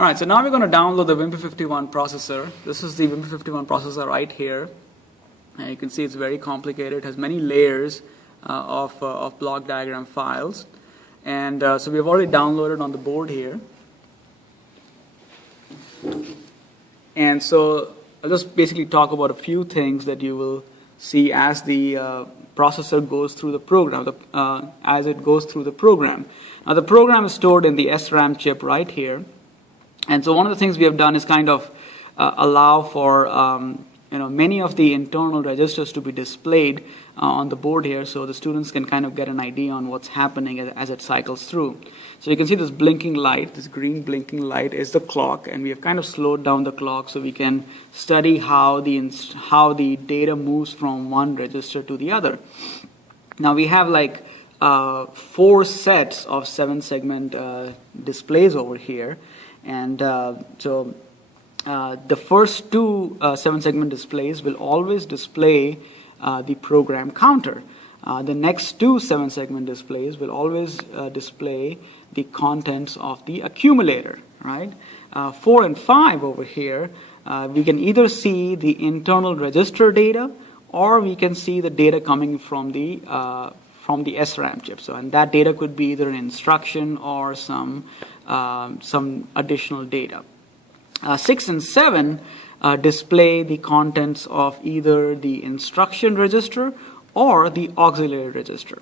All right, so now we're going to download the WIMP51 processor. This is the WIMP51 processor right here. And you can see it's very complicated. It has many layers of block diagram files. And so we've already downloaded on the board here. And so I'll just basically talk about a few things that you will see as the processor goes through the program, as it goes through the program. Now the program is stored in the SRAM chip right here. And so one of the things we have done is kind of allow for many of the internal registers to be displayed on the board here, so the students can kind of get an idea on what's happening as it cycles through. So you can see this blinking light, this green blinking light is the clock, and we have kind of slowed down the clock so we can study how the data moves from one register to the other. Now we have like 4 sets of 7-segment displays over here. And so the first 2 7-segment displays will always display the program counter. The next 2 7-segment displays will always display the contents of the accumulator, right? 4 and 5 over here, we can either see the internal register data, or we can see the data coming from the SRAM chip. So, and that data could be either an instruction or some additional data. 6 and 7 display the contents of either the instruction register or the auxiliary register.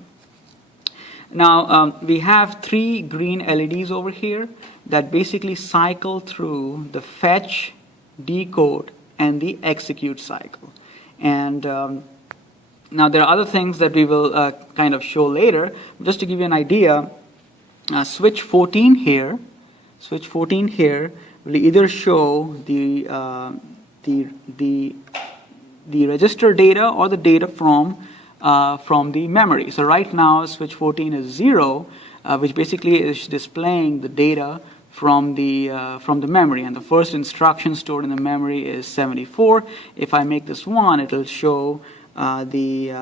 Now we have 3 green LEDs over here that basically cycle through the fetch, decode, and the execute cycle. And now there are other things that we will kind of show later. Just to give you an idea, switch 14 here will either show the register data or the data from the memory. So right now switch 14 is 0, which basically is displaying the data from the memory, and the first instruction stored in the memory is 74. If I make this 1, it will show the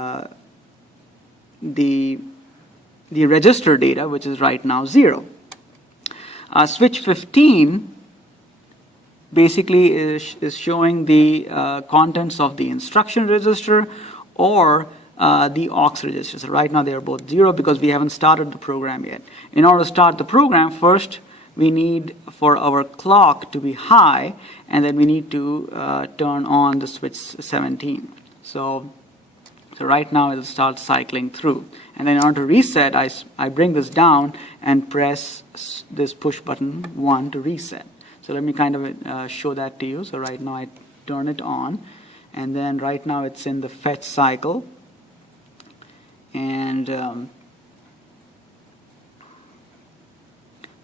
register data, which is right now 0. Switch 15 basically is showing the contents of the instruction register or the aux register. So right now they are both 0 because we haven't started the program yet. In order to start the program, first we need for our clock to be high, and then we need to turn on the switch 17. So right now it will start cycling through. And then in order to reset, I bring this down and press this push button 1 to reset. So let me kind of show that to you. So right now I turn it on, and then right now it's in the fetch cycle. And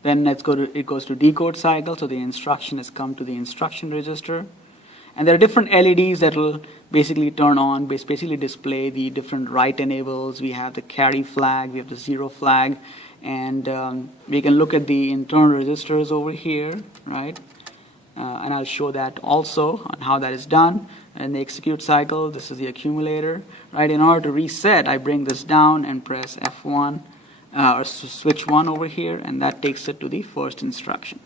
then it goes to decode cycle, so the instruction has come to the instruction register. And there are different LEDs that will basically turn on, basically display the different write enables. We have the carry flag, we have the 0 flag, and we can look at the internal registers over here, right? And I'll show that also on how that is done. And the execute cycle, this is the accumulator, right? In order to reset, I bring this down and press F1 or switch 1 over here, and that takes it to the first instruction.